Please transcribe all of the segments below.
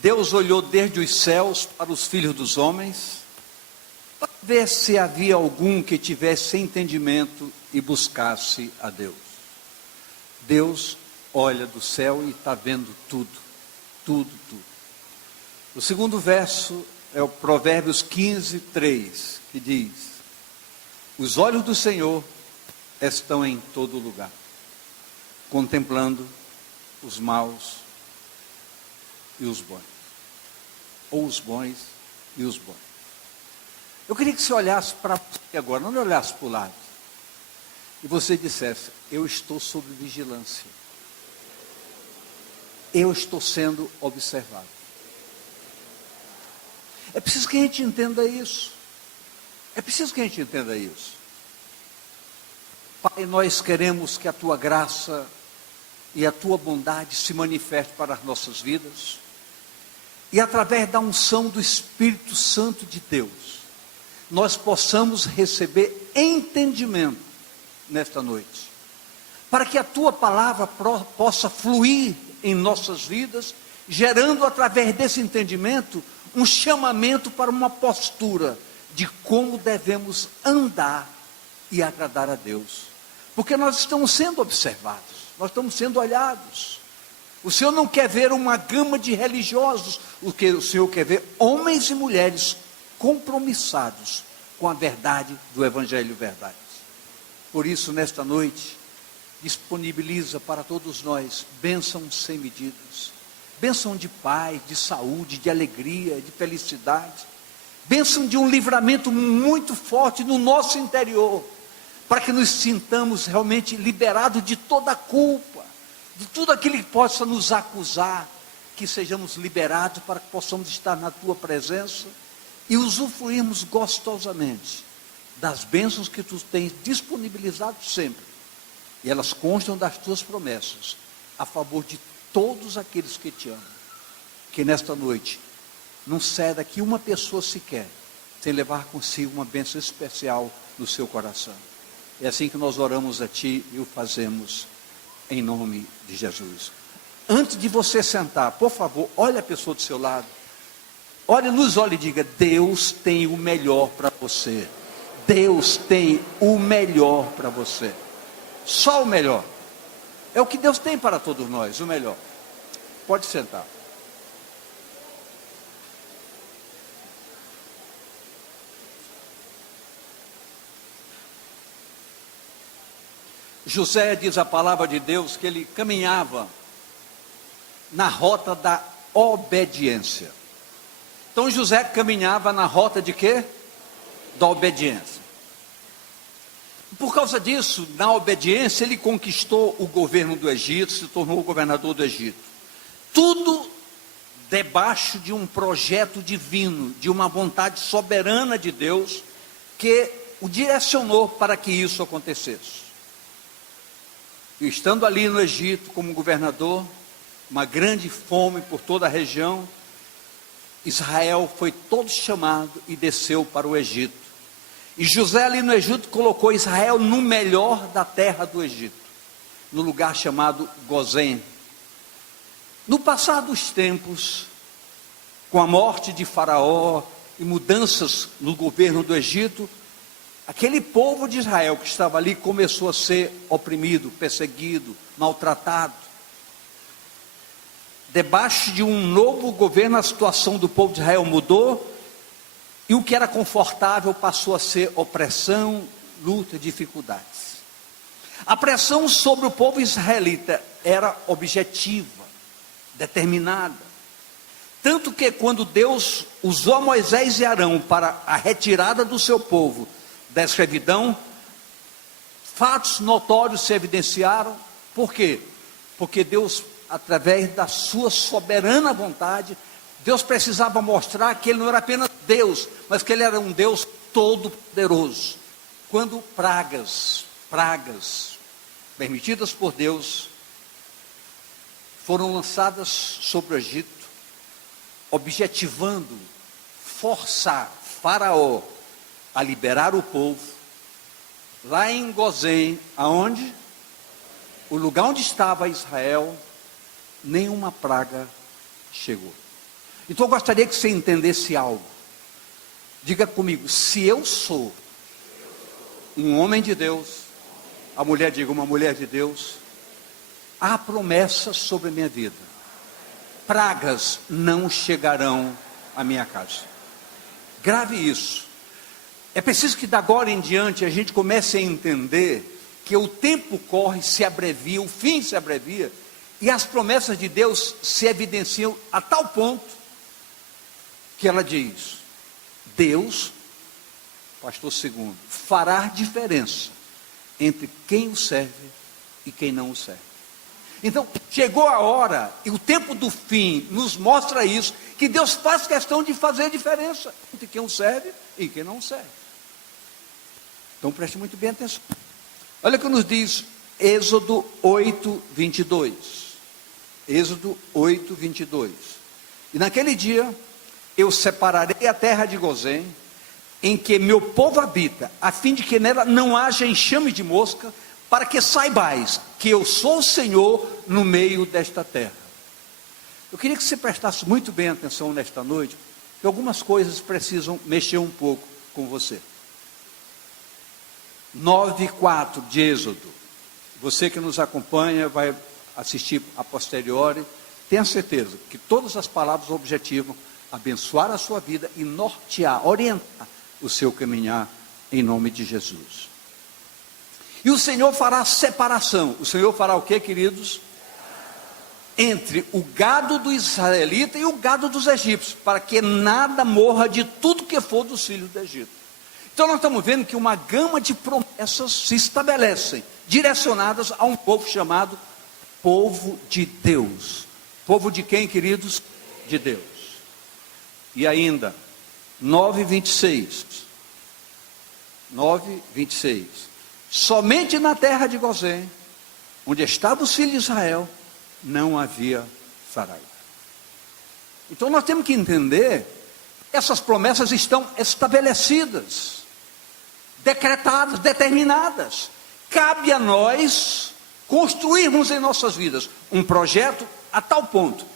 Deus olhou desde os céus para os filhos dos homens, para ver se havia algum que tivesse entendimento e buscasse a Deus. Deus olha do céu e está vendo tudo, tudo, tudo. O segundo verso é o Provérbios 15, 3, que diz: os olhos do Senhor estão em todo lugar, contemplando os maus e os bons, ou os bons e os bons. Eu queria que você olhasse para você agora, não olhasse para o lado, e você dissesse: eu estou sob vigilância, eu estou sendo observado. É preciso que a gente entenda isso. É preciso que a gente entenda isso. Pai, nós queremos que a Tua graça e a Tua bondade se manifeste para as nossas vidas. E através da unção do Espírito Santo de Deus, nós possamos receber entendimento nesta noite. Para que a Tua palavra possa fluir em nossas vidas, gerando através desse entendimento um chamamento para uma postura de como devemos andar e agradar a Deus. Porque nós estamos sendo observados, nós estamos sendo olhados. O Senhor não quer ver uma gama de religiosos, o que o Senhor quer ver homens e mulheres compromissados com a verdade do Evangelho Verdade. Por isso, nesta noite, disponibiliza para todos nós bênçãos sem medidas. Bênção de paz, de saúde, de alegria, de felicidade. Bênção de um livramento muito forte no nosso interior, para que nos sintamos realmente liberados de toda a culpa, de tudo aquilo que possa nos acusar, que sejamos liberados para que possamos estar na Tua presença e usufruirmos gostosamente das bênçãos que Tu tens disponibilizado sempre. E elas constam das Tuas promessas, a favor de todos aqueles que Te amam. Que nesta noite não saia daqui uma pessoa sequer sem levar consigo uma bênção especial no seu coração. É assim que nós oramos a Ti e o fazemos em nome de Jesus. Antes de você sentar, por favor, olhe a pessoa do seu lado, olhe nos olhos e diga: Deus tem o melhor para você. Deus tem o melhor para você. Só o melhor. É o que Deus tem para todos nós, o melhor. Pode sentar. José, diz a palavra de Deus, que ele caminhava na rota da obediência. Então José caminhava na rota de quê? Da obediência. Por causa disso, na obediência, ele conquistou o governo do Egito, se tornou o governador do Egito. Tudo debaixo de um projeto divino, de uma vontade soberana de Deus, que o direcionou para que isso acontecesse. E estando ali no Egito como governador, uma grande fome por toda a região, Israel foi todo chamado e desceu para o Egito. E José ali no Egito colocou Israel no melhor da terra do Egito, no lugar chamado Gozém. No passar dos tempos, com a morte de Faraó e mudanças no governo do Egito, aquele povo de Israel que estava ali começou a ser oprimido, perseguido, maltratado. Debaixo de um novo governo, a situação do povo de Israel mudou, e o que era confortável passou a ser opressão, luta, dificuldades. A pressão sobre o povo israelita era objetiva, determinada. Tanto que quando Deus usou Moisés e Arão para a retirada do seu povo da escravidão, fatos notórios se evidenciaram. Por quê? Porque Deus, através da sua soberana vontade, Deus precisava mostrar que Ele não era apenas Deus, mas que Ele era um Deus todo-poderoso. Quando pragas permitidas por Deus foram lançadas sobre o Egito, objetivando forçar Faraó a liberar o povo, lá em Gozém, aonde? O lugar onde estava Israel, nenhuma praga chegou. Então eu gostaria que você entendesse algo. Diga comigo, se eu sou um homem de Deus, a mulher diga, uma mulher de Deus, há promessas sobre a minha vida. Pragas não chegarão à minha casa. Grave isso. É preciso que da agora em diante a gente comece a entender que o tempo corre, se abrevia, o fim se abrevia, e as promessas de Deus se evidenciam a tal ponto que ela diz: Deus, pastor segundo, fará diferença entre quem o serve e quem não o serve. Então, chegou a hora, e o tempo do fim nos mostra isso, que Deus faz questão de fazer diferença entre quem o serve e quem não o serve. Então preste muito bem atenção. Olha o que nos diz Êxodo 8, 22. Êxodo 8, 22. E naquele dia eu separarei a terra de Gozém, em que meu povo habita, a fim de que nela não haja enxame de mosca, para que saibais que eu sou o Senhor no meio desta terra. Eu queria que você prestasse muito bem atenção nesta noite, que algumas coisas precisam mexer um pouco com você. 9:4 de Êxodo. Você que nos acompanha vai assistir a posteriori. Tenha certeza que todas as palavras objetivam abençoar a sua vida e nortear, orientar o seu caminhar em nome de Jesus. E o Senhor fará separação. O Senhor fará o que, queridos? Entre o gado do israelita e o gado dos egípcios, para que nada morra de tudo que for dos filhos do Egito. Então nós estamos vendo que uma gama de promessas se estabelecem, direcionadas a um povo chamado povo de Deus. Povo de quem, queridos? De Deus. E ainda, 9:26. 9:26. Somente na terra de Gozém, onde estavam os filhos de Israel, não havia saraiva. Então nós temos que entender, essas promessas estão estabelecidas, decretadas, determinadas. Cabe a nós construirmos em nossas vidas um projeto a tal ponto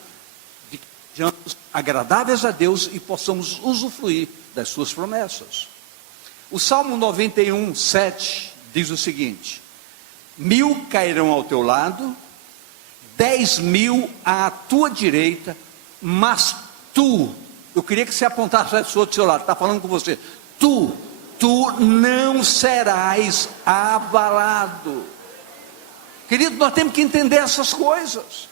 de que sejamos agradáveis a Deus e possamos usufruir das suas promessas. O Salmo 91, 7 diz o seguinte: 1000 cairão ao teu lado, 10.000 à tua direita, mas tu, eu queria que você apontasse a pessoa do seu lado, está falando com você, tu não serás abalado. Querido, nós temos que entender essas coisas.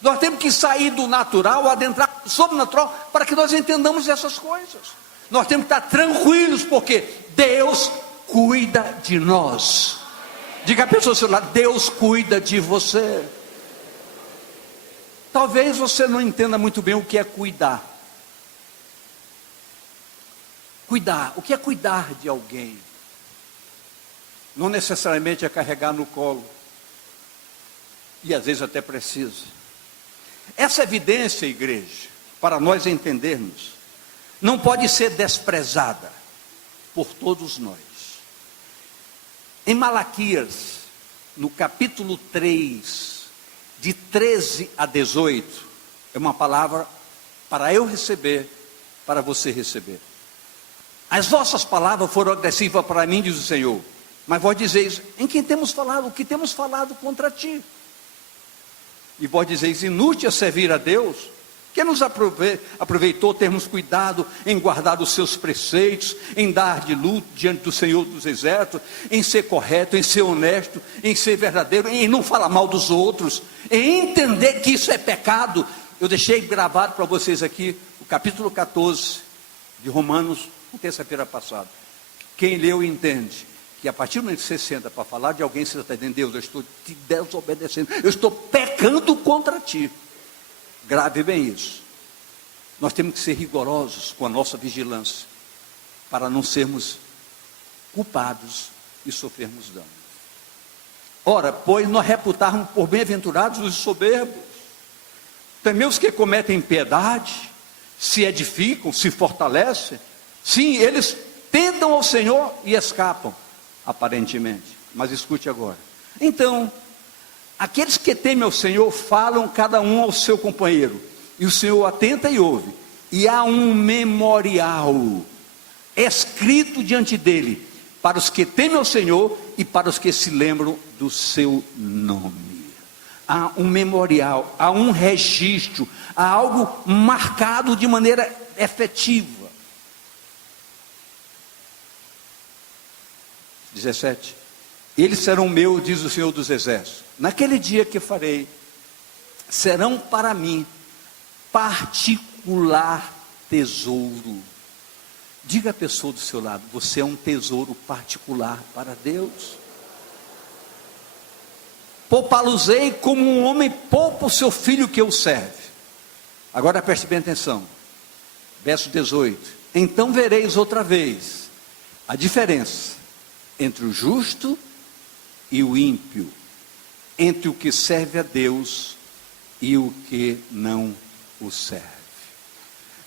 Nós temos que sair do natural, adentrar no sobrenatural, para que nós entendamos essas coisas. Nós temos que estar tranquilos, porque Deus cuida de nós. Diga a pessoa do seu lado: Deus cuida de você. Talvez você não entenda muito bem o que é cuidar. Cuidar, o que é cuidar de alguém? Não necessariamente é carregar no colo, e às vezes até precisa. Essa evidência, igreja, para nós entendermos, não pode ser desprezada por todos nós. Em Malaquias, no capítulo 3, de 13 a 18, é uma palavra para eu receber, para você receber. As vossas palavras foram agressivas para mim, diz o Senhor, mas vós dizeis: em quem temos falado? O que temos falado contra ti? E vós dizeis: inútil é servir a Deus. Que nos aproveitou termos cuidado em guardar os seus preceitos, em dar de luto diante do Senhor dos Exércitos, em ser correto, em ser honesto, em ser verdadeiro, em não falar mal dos outros, em entender que isso é pecado. Eu deixei gravado para vocês aqui o capítulo 14 de Romanos, na terça-feira passada. Quem leu entende que a partir do momento que você senta para falar de alguém, você está dizendo: Deus, eu estou te desobedecendo, eu estou pecando contra ti. Grave bem isso. Nós temos que ser rigorosos com a nossa vigilância, para não sermos culpados e sofrermos dano. Ora, pois nós reputarmos por bem-aventurados os soberbos, também os que cometem impiedade, se edificam, se fortalecem. Sim, eles tentam ao Senhor e escapam, aparentemente. Mas escute agora. Então, aqueles que temem ao Senhor falam cada um ao seu companheiro: E o Senhor atenta e ouve. E há um memorial escrito diante dele, para os que temem ao Senhor e para os que se lembram do seu nome. Há um memorial, há um registro, há algo marcado de maneira efetiva. 17. Eles serão meus, diz o Senhor dos Exércitos. Naquele dia que farei, serão para mim particular tesouro. Diga à pessoa do seu lado: você é um tesouro particular para Deus. Poupá-los-ei como um homem poupa o seu filho que o serve. Agora preste bem atenção. Verso 18. Então vereis outra vez a diferença entre o justo e o ímpio, entre o que serve a Deus e o que não o serve.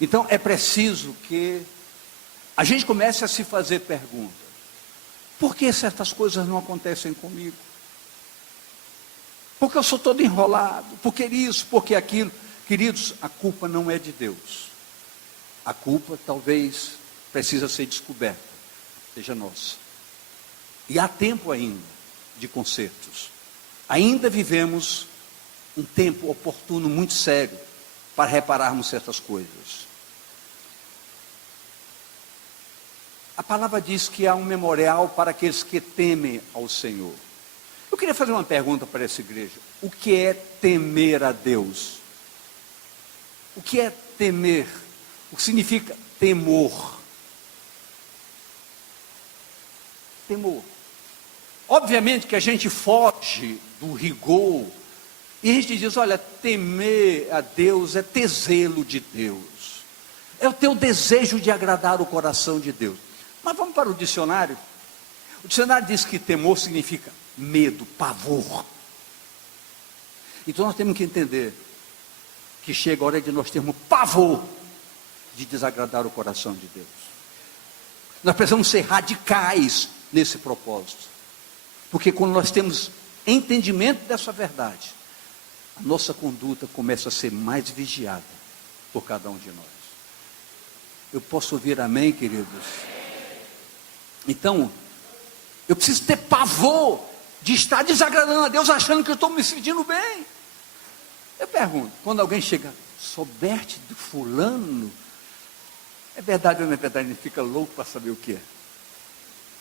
Então é preciso que a gente comece a se fazer perguntas: por que certas coisas não acontecem comigo? Porque eu sou todo enrolado, porque isso, porque aquilo. Queridos, a culpa não é de Deus. A culpa talvez precisa ser descoberta, seja nossa. E há tempo ainda de consertos. Ainda vivemos um tempo oportuno, muito sério, para repararmos certas coisas. A palavra diz que há um memorial para aqueles que temem ao Senhor. Eu queria fazer uma pergunta para essa igreja: o que é temer a Deus? O que é temer? O que significa temor? Temor. Obviamente que a gente foge do rigor e a gente diz: olha, temer a Deus é ter zelo de Deus, é o teu desejo de agradar o coração de Deus. Mas vamos para o dicionário. O dicionário diz que temor significa medo, pavor. Então nós temos que entender que chega a hora de nós termos pavor de desagradar o coração de Deus. Nós precisamos ser radicais nesse propósito, porque quando nós temos entendimento dessa verdade, a nossa conduta começa a ser mais vigiada por cada um de nós. Eu posso ouvir amém, queridos? Então, eu preciso ter pavor de estar desagradando a Deus, achando que eu estou me sentindo bem. Eu pergunto, quando alguém chega: soubeste do fulano? É verdade ou não é verdade? Ele fica louco para saber o que é.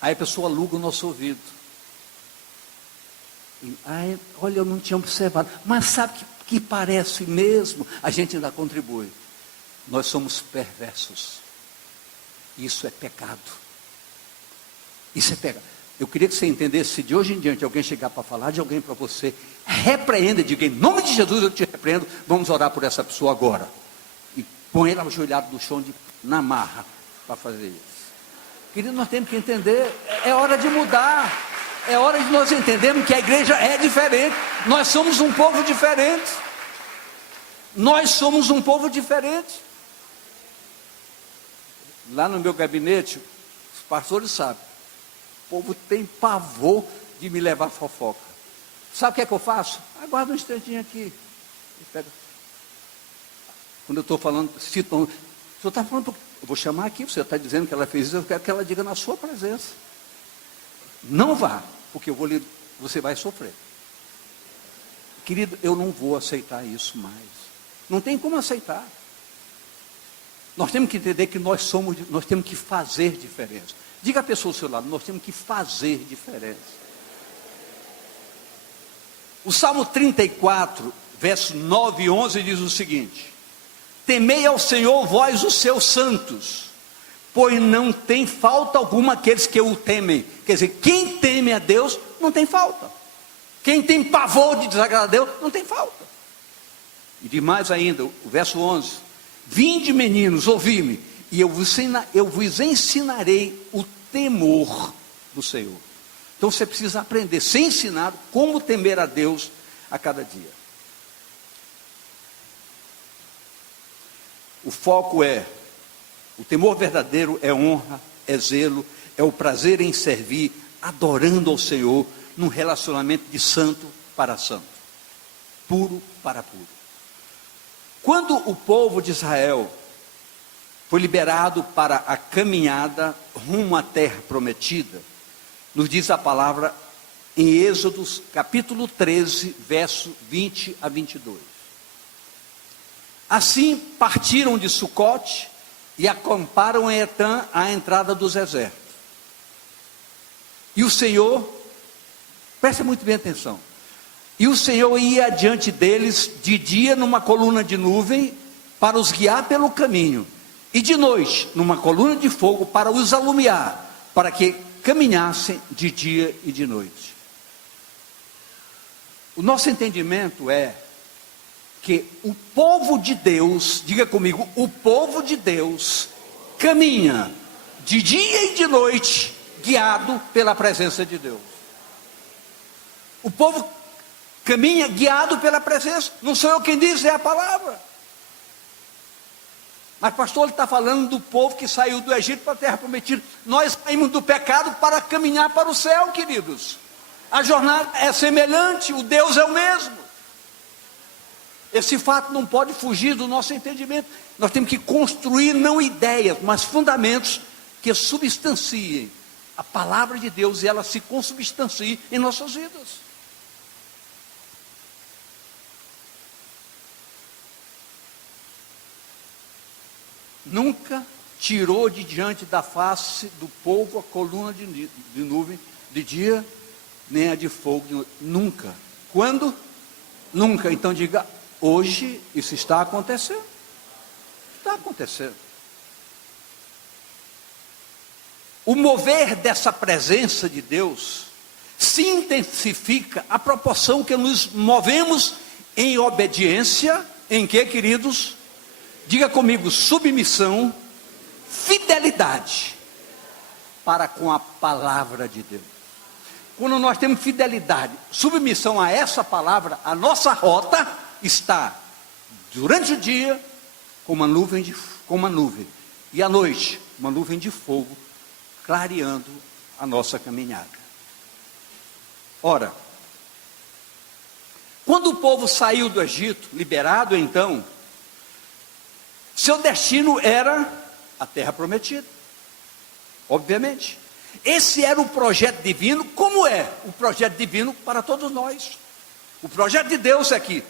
Aí a pessoa aluga o nosso ouvido. Ai, olha, eu não tinha observado. Mas sabe que parece mesmo? A gente ainda contribui. Nós somos perversos. Isso é pecado. Isso é pecado. Eu queria que você entendesse: se de hoje em diante alguém chegar para falar de alguém para você, repreenda, diga: em nome de Jesus eu te repreendo, vamos orar por essa pessoa agora. E põe ela ajoelhado no chão, na marra, para fazer isso. Querido, nós temos que entender, é hora de mudar. É hora de nós entendermos que a igreja é diferente. Nós somos um povo diferente. Nós somos um povo diferente. Lá no meu gabinete, os pastores sabem, o povo tem pavor de me levar fofoca. Sabe o que é que eu faço? Aguarda um instantinho aqui. Quando eu estou falando, o senhor está falando, eu vou chamar aqui, você está dizendo que ela fez isso, eu quero que ela diga na sua presença. Não vá, porque você vai sofrer. Querido, eu não vou aceitar isso mais. Não tem como aceitar. Nós temos que entender que nós temos que fazer diferença. Diga à pessoa do seu lado: nós temos que fazer diferença. O Salmo 34, versos 9 e 11 diz o seguinte: temei ao Senhor, vós os seus santos, pois não tem falta alguma aqueles que o temem. Quer dizer, quem teme a Deus não tem falta. Quem tem pavor de desagradar a Deus não tem falta. E de mais ainda, o verso 11: vinde, meninos, ouvi-me, e eu vos ensinarei o temor do Senhor. Então você precisa aprender, ser ensinado como temer a Deus a cada dia. O foco é, o temor verdadeiro é honra, é zelo, é o prazer em servir, adorando ao Senhor, num relacionamento de santo para santo, puro para puro. Quando o povo de Israel foi liberado para a caminhada rumo à terra prometida, nos diz a palavra em Êxodos capítulo 13, verso 20 a 22. Assim partiram de Sucote e acamparam em Etã, à entrada dos exércitos. E o Senhor, preste muito bem atenção, e o Senhor ia adiante deles de dia numa coluna de nuvem para os guiar pelo caminho, e de noite numa coluna de fogo para os alumiar, para que caminhassem de dia e de noite. O nosso entendimento é que o povo de Deus, diga comigo, o povo de Deus caminha de dia e de noite, guiado pela presença de Deus. O povo caminha guiado pela presença, não sou eu quem diz, é a palavra. Mas pastor, ele está falando do povo que saiu do Egito para a terra prometida. Nós saímos do pecado para caminhar para o céu, queridos. A jornada é semelhante, o Deus é o mesmo. Esse fato não pode fugir do nosso entendimento. Nós temos que construir não ideias, mas fundamentos que substanciem a palavra de Deus e ela se consubstancie em nossas vidas. Nunca tirou de diante da face do povo a coluna de nuvem de dia, nem a de fogo de noite. Nunca. Quando? Nunca. Então diga, hoje isso está acontecendo. Está acontecendo. O mover dessa presença de Deus se intensifica à proporção que nos movemos em obediência, em que, queridos? Diga comigo, submissão, fidelidade para com a palavra de Deus. Quando nós temos fidelidade, submissão a essa palavra, a nossa rota está durante o dia com uma nuvem, e à noite uma nuvem de fogo, clareando a nossa caminhada. Ora, quando o povo saiu do Egito, liberado então, seu destino era a terra prometida, obviamente. Esse era o projeto divino, como é o projeto divino para todos nós. O projeto de Deus é que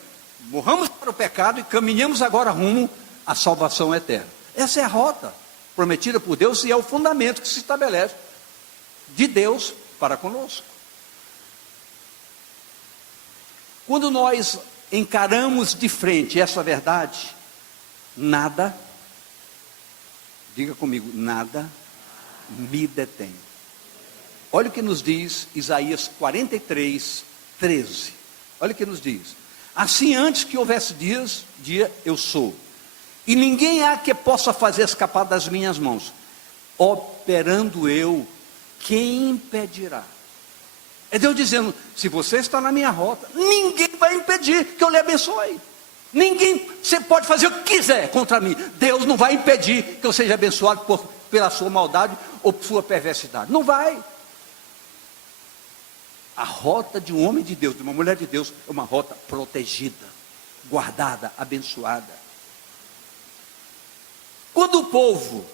morramos para o pecado e caminhamos agora rumo à salvação eterna. Essa é a rota prometida por Deus e é o fundamento que se estabelece de Deus para conosco. Quando nós encaramos de frente essa verdade, nada, diga comigo, nada me detém. Olha o que nos diz Isaías 43, 13. Olha o que nos diz. Assim, antes que houvesse dia eu sou. E ninguém há que possa fazer escapar das minhas mãos. Operando eu, quem impedirá? É Deus dizendo, se você está na minha rota, ninguém vai impedir que eu lhe abençoe. Ninguém, você pode fazer o que quiser contra mim. Deus não vai impedir que eu seja abençoado pela sua maldade ou por sua perversidade. Não vai. A rota de um homem de Deus, de uma mulher de Deus, é uma rota protegida, guardada, abençoada. Quando o povo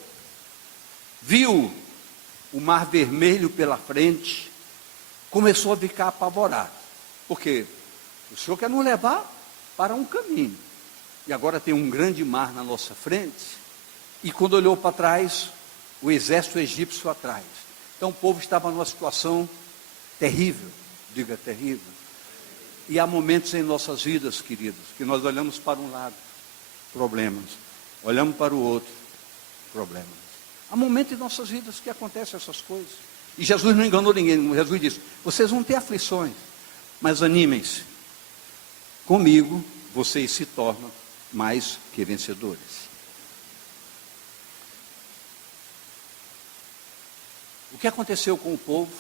viu o mar vermelho pela frente, começou a ficar apavorado. Porque o Senhor quer nos levar para um caminho. E agora tem um grande mar na nossa frente. E quando olhou para trás, o exército egípcio atrás. Então o povo estava numa situação terrível, diga terrível. E há momentos em nossas vidas, queridos, que nós olhamos para um lado, problemas. Olhamos para o outro, problemas. Há momentos em nossas vidas que acontecem essas coisas. E Jesus não enganou ninguém. Jesus disse, vocês vão ter aflições, mas animem-se. Comigo, vocês se tornam mais que vencedores. O que aconteceu com o povo?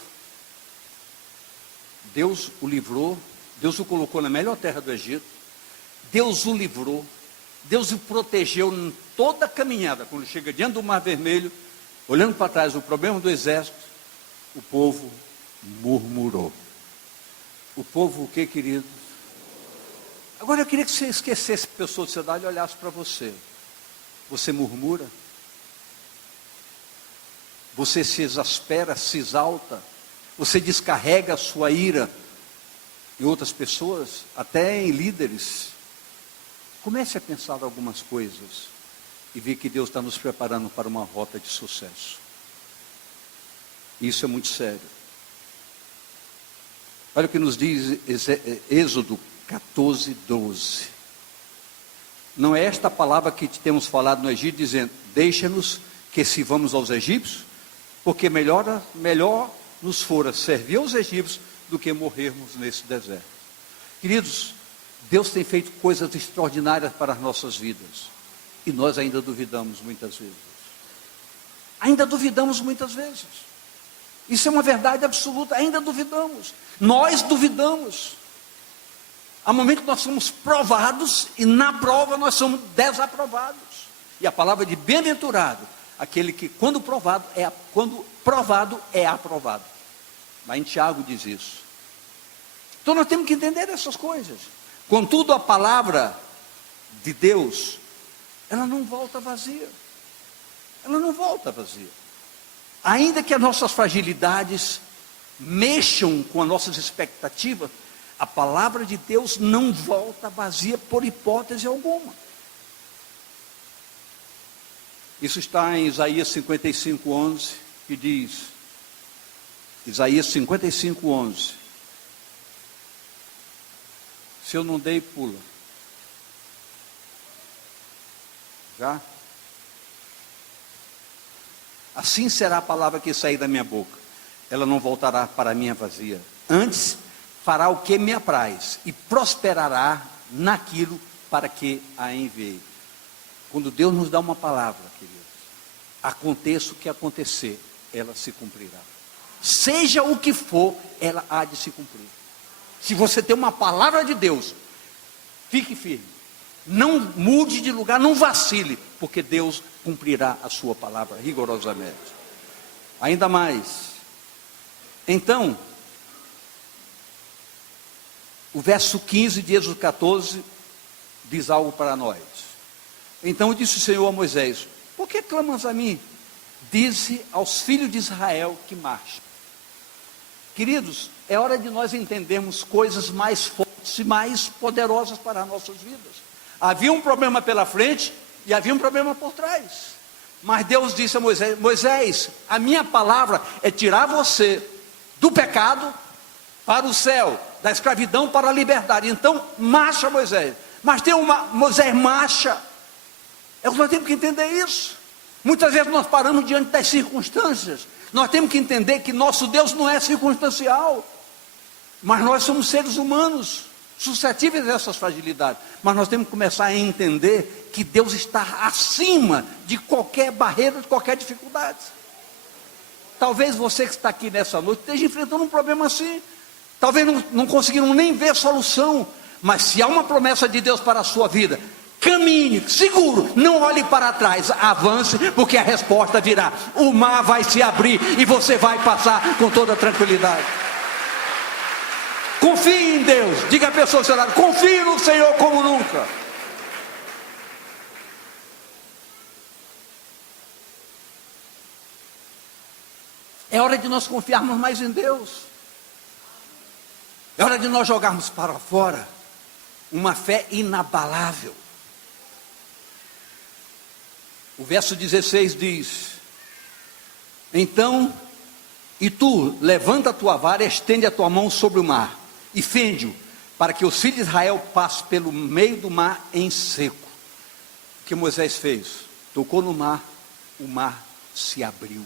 Deus o livrou, Deus o colocou na melhor terra do Egito, Deus o livrou, Deus o protegeu em toda a caminhada. Quando chega diante do Mar Vermelho, olhando para trás o problema do exército, o povo murmurou. O povo o que, querido? Agora eu queria que você esquecesse a pessoa de sociedade e olhasse para você. Você murmura? Você se exaspera, se exalta? Você descarrega a sua ira em outras pessoas, até em líderes? Comece a pensar algumas coisas e ver que Deus está nos preparando para uma rota de sucesso. Isso é muito sério. Olha o que nos diz Êxodo 14, 12. Não é esta palavra que temos falado no Egito, dizendo: deixa-nos que sirvamos aos egípcios, porque melhor nos fora servir aos egípcios do que morrermos nesse deserto. Queridos, Deus tem feito coisas extraordinárias para as nossas vidas, e nós ainda duvidamos muitas vezes. Ainda duvidamos muitas vezes. Isso é uma verdade absoluta, ainda duvidamos. Nós duvidamos. Há momentos que nós somos provados, e na prova nós somos desaprovados. E a palavra de bem-aventurado, aquele que quando provado é aprovado. Lá em Tiago diz isso. Então nós temos que entender essas coisas. Contudo, a palavra de Deus, ela não volta vazia. Ela não volta vazia. Ainda que as nossas fragilidades mexam com as nossas expectativas, a palavra de Deus não volta vazia por hipótese alguma. Isso está em Isaías 55, 11, que diz, Isaías 55, 11, se eu não dei, pula. Já? Assim será a palavra que sair da minha boca, ela não voltará para mim vazia, antes fará o que me apraz, e prosperará naquilo para que a enviei. Quando Deus nos dá uma palavra, queridos, aconteça o que acontecer, ela se cumprirá. Seja o que for, ela há de se cumprir. Se você tem uma palavra de Deus, fique firme. Não mude de lugar, não vacile, porque Deus cumprirá a sua palavra rigorosamente. Ainda mais. Então, o verso 15 de Êxodo 14 diz algo para nós. Então disse o Senhor a Moisés: por que clamas a mim? Dize aos filhos de Israel que marchem. Queridos, é hora de nós entendermos coisas mais fortes e mais poderosas para as nossas vidas. Havia um problema pela frente e havia um problema por trás. Mas Deus disse a Moisés: Moisés, a minha palavra é tirar você do pecado para o céu, da escravidão para a liberdade. Então, marcha, Moisés. Mas tem Moisés, marcha. Nós temos que entender isso. Muitas vezes nós paramos diante das circunstâncias. Nós temos que entender que nosso Deus não é circunstancial. Mas nós somos seres humanos, suscetíveis a essas fragilidades. Mas nós temos que começar a entender que Deus está acima de qualquer barreira, de qualquer dificuldade. Talvez você que está aqui nessa noite esteja enfrentando um problema assim. Talvez não conseguiram nem ver a solução. Mas se há uma promessa de Deus para a sua vida, caminhe, seguro, não olhe para trás, avance, porque a resposta virá. O mar vai se abrir e você vai passar com toda tranquilidade. Confie em Deus. Diga à pessoa ao seu lado: confie no Senhor como nunca. É hora de nós confiarmos mais em Deus. É hora de nós jogarmos para fora uma fé inabalável. O verso 16 diz: então, e tu, levanta a tua vara, estende a tua mão sobre o mar, e fende-o, para que os filhos de Israel passem pelo meio do mar em seco. O que Moisés fez? Tocou no mar, o mar se abriu.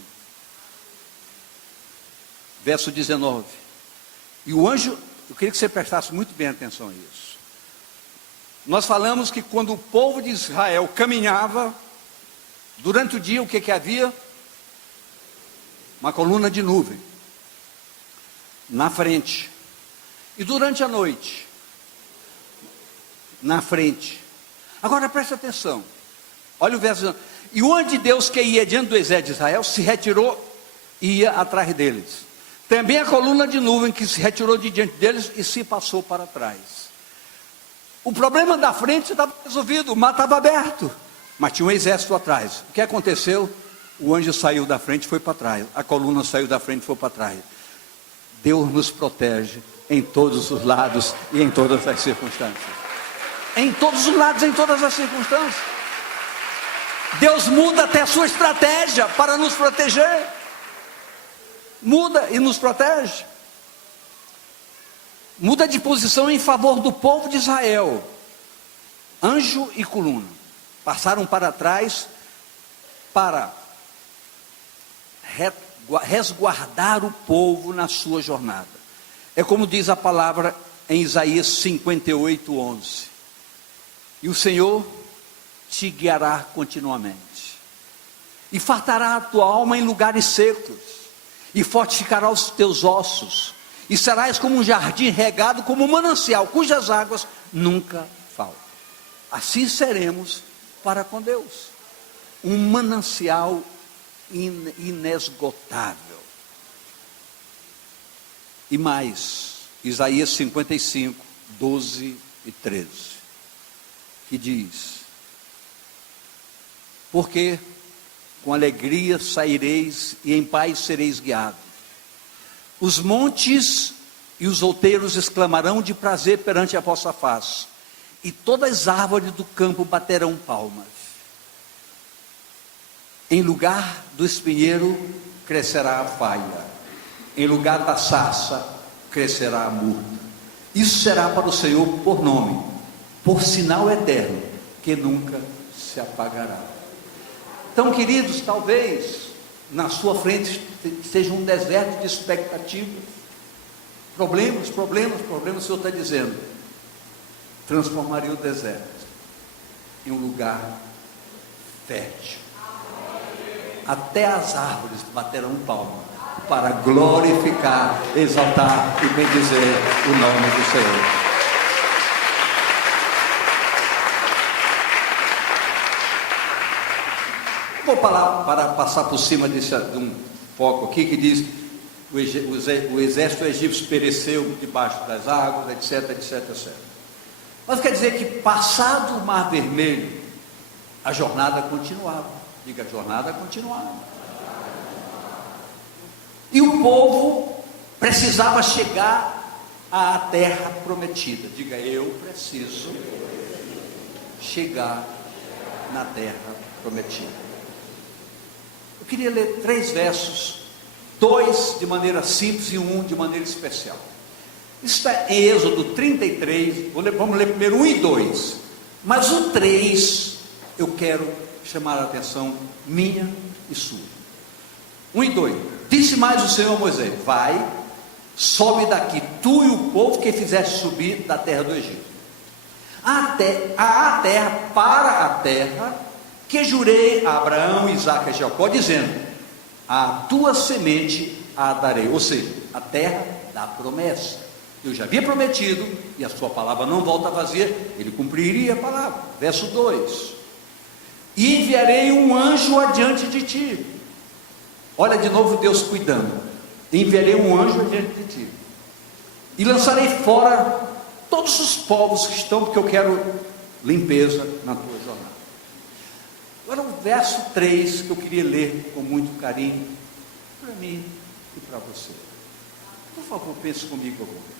Verso 19. E o anjo, eu queria que você prestasse muito bem atenção a isso. Nós falamos que quando o povo de Israel caminhava, durante o dia, o que havia? Uma coluna de nuvem na frente. E durante a noite, na frente. Agora presta atenção. Olha o verso. E o anjo de Deus que ia diante do exército de Israel se retirou e ia atrás deles. Também a coluna de nuvem que se retirou de diante deles e se passou para trás. O problema da frente estava resolvido, o mar estava aberto, mas tinha um exército atrás. O que aconteceu? O anjo saiu da frente e foi para trás, a coluna saiu da frente e foi para trás. Deus nos protege em todos os lados e em todas as circunstâncias. Em todos os lados, em todas as circunstâncias. Deus muda até a sua estratégia para nos proteger. Muda e nos protege. Muda de posição em favor do povo de Israel. Anjo e coluna passaram para trás para resguardar o povo na sua jornada. É como diz a palavra em Isaías 58:11. E o Senhor te guiará continuamente, e fartará a tua alma em lugares secos, e fortificará os teus ossos, e serás como um jardim regado, como um manancial, cujas águas nunca faltam. Assim seremos para com Deus, um manancial inesgotável. E mais, Isaías 55:12-13, que diz: porque com alegria saireis e em paz sereis guiados. Os montes e os outeiros exclamarão de prazer perante a vossa face, e todas as árvores do campo baterão palmas. Em lugar do espinheiro crescerá a faia, em lugar da sarça crescerá a murta. Isso será para o Senhor por nome, por sinal eterno, que nunca se apagará. Então, queridos, talvez na sua frente seja um deserto de expectativas, problemas. O Senhor está dizendo: transformarei o deserto em um lugar fértil. Até as árvores baterão palma para glorificar, exaltar e bendizer o nome do Senhor. Vou para passar por cima de um foco aqui que diz: o exército egípcio pereceu debaixo das águas, etc. Mas quer dizer que, passado o Mar Vermelho, a jornada continuava. Diga: a jornada continuava. E o povo precisava chegar à terra prometida. Diga: eu preciso chegar na terra prometida. Eu queria ler 3 versos, 2 de maneira simples e 1 de maneira especial. Isso está em Êxodo 33, vamos ler primeiro 1 e 2, mas o 3 eu quero chamar a atenção minha e sua. 1 e 2, disse mais o Senhor a Moisés: vai, sobe daqui, tu e o povo que fizeste subir da terra do Egito, a terra, para a terra que jurei a Abraão, Isaque e Jacó, dizendo: a tua semente a darei. Ou seja, a terra da promessa. Eu já havia prometido, e a sua palavra não volta vazia, ele cumpriria a palavra. Verso 2: e enviarei um anjo adiante de ti. Olha de novo Deus cuidando. Enviarei um anjo adiante de ti, e lançarei fora todos os povos que estão, porque eu quero limpeza na tua jornada. Agora o verso 3 que eu queria ler com muito carinho, para mim e para você. Por favor, pense comigo agora.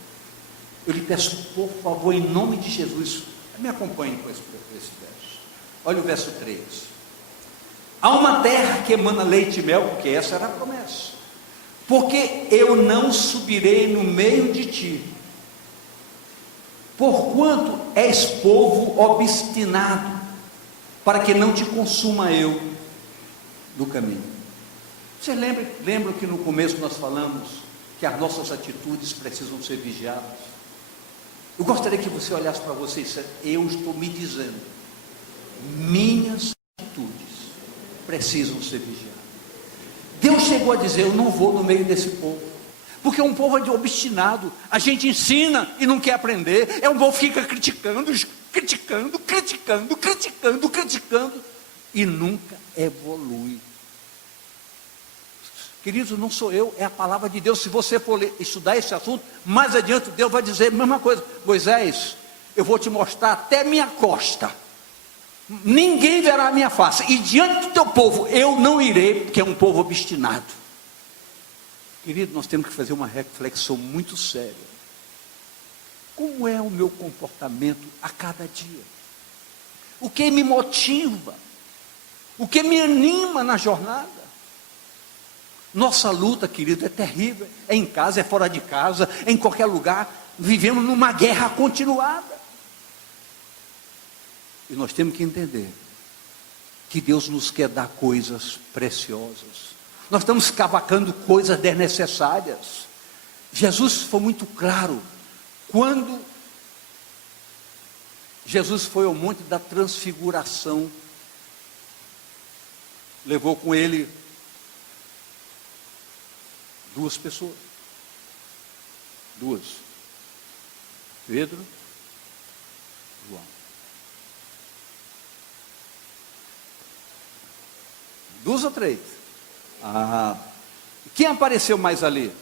Eu lhe peço, por favor, em nome de Jesus, me acompanhe com esse verso. Olha o verso 3. Há uma terra que emana leite e mel, porque essa era a promessa. Porque eu não subirei no meio de ti, porquanto és povo obstinado, para que não te consuma eu no caminho. Você lembra que no começo nós falamos que as nossas atitudes precisam ser vigiadas? Eu gostaria que você olhasse para você e dissesse: eu estou me dizendo, minhas atitudes precisam ser vigiadas. Deus chegou a dizer: eu não vou no meio desse povo, porque é um povo obstinado. A gente ensina e não quer aprender. É um povo que fica criticando e nunca evolui. Queridos, não sou eu, é a palavra de Deus. Se você for estudar esse assunto, mais adiante Deus vai dizer a mesma coisa: Moisés, eu vou te mostrar até minha costa. Ninguém verá a minha face. E diante do teu povo, eu não irei, porque é um povo obstinado. Querido, nós temos que fazer uma reflexão muito séria. Como é o meu comportamento a cada dia? O que me motiva? O que me anima na jornada? Nossa luta, querido, é terrível. É em casa, é fora de casa, é em qualquer lugar. Vivemos numa guerra continuada. E nós temos que entender que Deus nos quer dar coisas preciosas. Nós estamos cavacando coisas desnecessárias. Jesus foi muito claro. Quando Jesus foi ao monte da transfiguração, levou com ele 2 pessoas. 2. Pedro, João. 2 ou 3? Quem apareceu mais ali?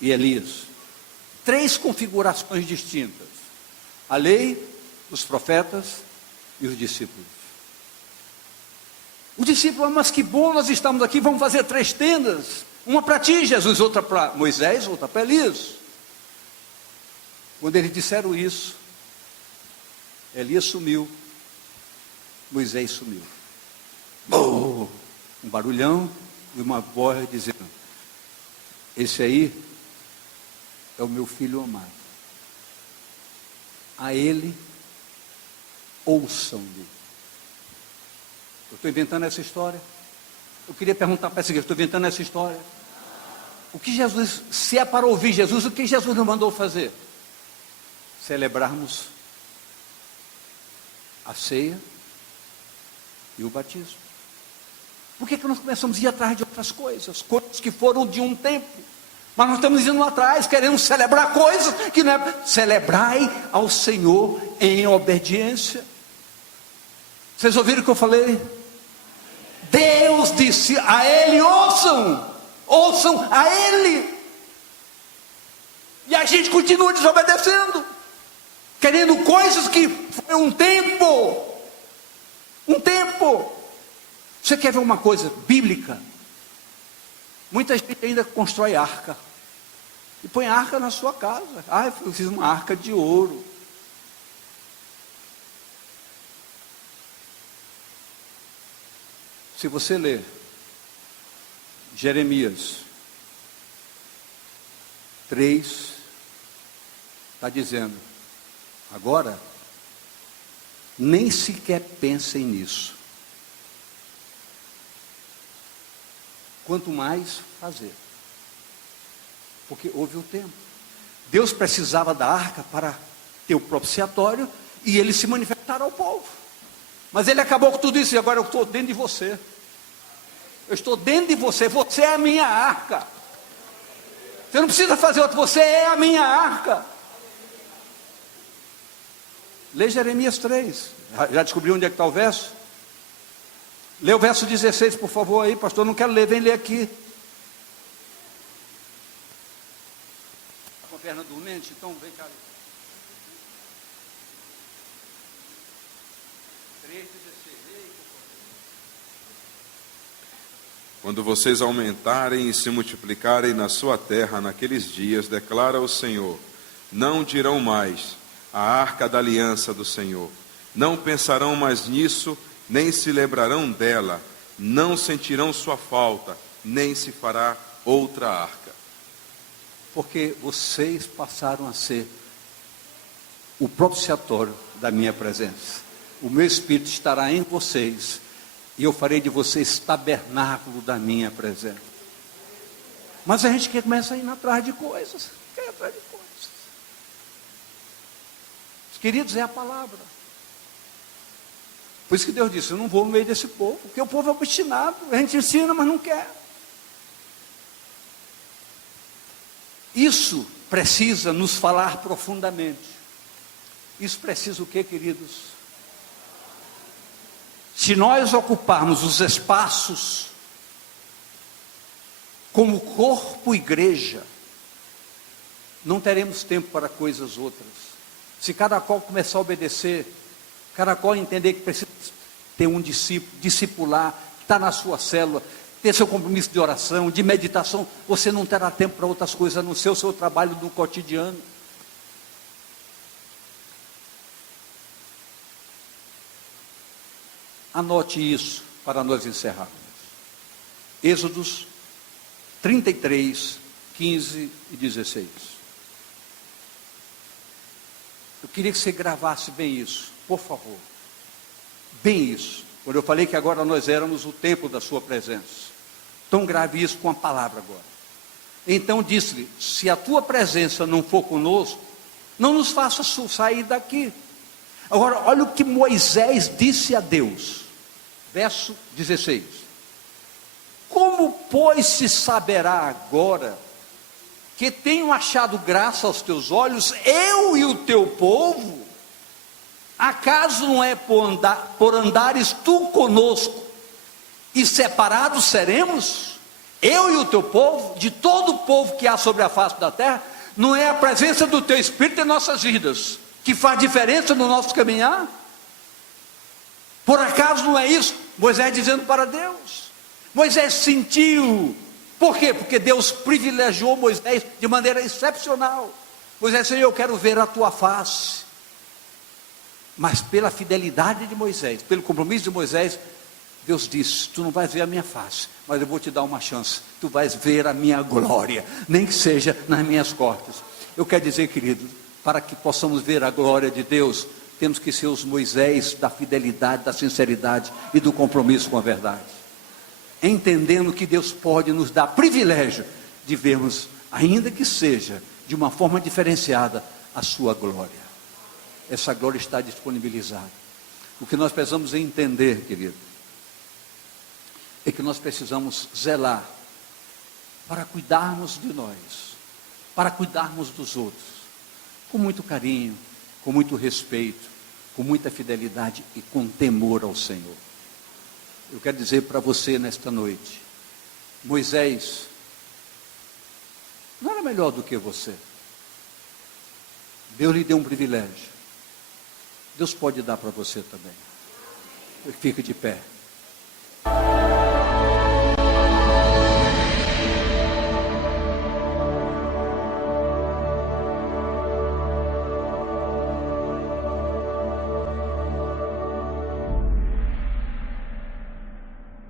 E Elias. 3 configurações distintas: a lei, os profetas e os discípulos. O discípulo, mas que bom, nós estamos aqui, vamos fazer 3 tendas, uma para ti, Jesus, outra para Moisés, outra para Elias. Quando eles disseram isso, Elias sumiu, Moisés sumiu. Um barulhão e uma voz dizendo: esse aí é o meu filho amado, a ele ouçam-lhe. Eu estou inventando essa história? Eu queria perguntar para essa igreja: estou inventando essa história? O que Jesus, se é para ouvir Jesus, o que Jesus nos mandou fazer? Celebrarmos a ceia e o batismo. Por que nós começamos a ir atrás de outras coisas? Coisas que foram de um tempo. Mas nós estamos indo atrás, queremos celebrar coisas que não é. Celebrai ao Senhor em obediência. Vocês ouviram o que eu falei? Deus disse a ele: ouçam a ele. E a gente continua desobedecendo, querendo coisas que foi um tempo. Você quer ver uma coisa bíblica? Muita gente ainda constrói arca e põe arca na sua casa. Eu fiz uma arca de ouro. Se você ler Jeremias 3, está dizendo: agora nem sequer pensem nisso, quanto mais fazer, porque houve o tempo. Deus precisava da arca para ter o propiciatório e ele se manifestar ao povo, mas ele acabou com tudo isso. E agora eu estou dentro de você, eu estou dentro de você, você é a minha arca. Você não precisa fazer outro, você é a minha arca. Lê Jeremias 3. Já descobriu onde é que está o verso? Lê o verso 16, por favor, aí, pastor. Não quero ler, vem ler aqui. Está com a perna dormente? Então vem cá. 3:16. Quando vocês aumentarem e se multiplicarem na sua terra naqueles dias, declara o Senhor, não dirão mais: a arca da aliança do Senhor. Não pensarão mais nisso, nem se lembrarão dela. Não sentirão sua falta, nem se fará outra arca. Porque vocês passaram a ser o propiciatório da minha presença. O meu Espírito estará em vocês, e eu farei de vocês tabernáculo da minha presença. Mas a gente começa a ir atrás de coisas. Quer ir atrás de coisas. Queridos, é a palavra. Por isso que Deus disse: eu não vou no meio desse povo, porque o povo é obstinado. A gente ensina, mas não quer. Isso precisa nos falar profundamente. Isso precisa o quê, queridos? Se nós ocuparmos os espaços como corpo igreja, não teremos tempo para coisas outras. Se cada qual começar a obedecer, cada qual entender que precisa ter um discípulo, discipular, estar na sua célula, ter seu compromisso de oração, de meditação, você não terá tempo para outras coisas, a não ser o seu trabalho no cotidiano. Anote isso para nós encerrarmos. Êxodos 33, 15 e 16. Eu queria que você gravasse bem isso, por favor. Bem isso. Quando eu falei que agora nós éramos o templo da sua presença. Então grave isso com a palavra agora. Então disse-lhe: se a tua presença não for conosco, não nos faça sair daqui. Agora, olha o que Moisés disse a Deus. Verso 16. Como, pois, se saberá agora que tenho achado graça aos teus olhos, eu e o teu povo? Acaso não é por andares tu conosco, e separados seremos? Eu e o teu povo, de todo o povo que há sobre a face da terra, não é a presença do teu Espírito em nossas vidas que faz diferença no nosso caminhar? Por acaso não é isso? Moisés dizendo para Deus. Moisés sentiu. Por quê? Porque Deus privilegiou Moisés de maneira excepcional. Moisés disse: eu quero ver a tua face. Mas pela fidelidade de Moisés, pelo compromisso de Moisés, Deus disse: tu não vais ver a minha face, mas eu vou te dar uma chance. Tu vais ver a minha glória, nem que seja nas minhas costas. Eu quero dizer, querido, para que possamos ver a glória de Deus, temos que ser os Moisés da fidelidade, da sinceridade e do compromisso com a verdade, entendendo que Deus pode nos dar privilégio de vermos, ainda que seja de uma forma diferenciada, a sua glória. Essa glória está disponibilizada. O que nós precisamos entender, querido, é que nós precisamos zelar para cuidarmos de nós, para cuidarmos dos outros, com muito carinho, com muito respeito, com muita fidelidade e com temor ao Senhor. Eu quero dizer para você nesta noite: Moisés não era melhor do que você. Deus lhe deu um privilégio. Deus pode dar para você também. Fique de pé.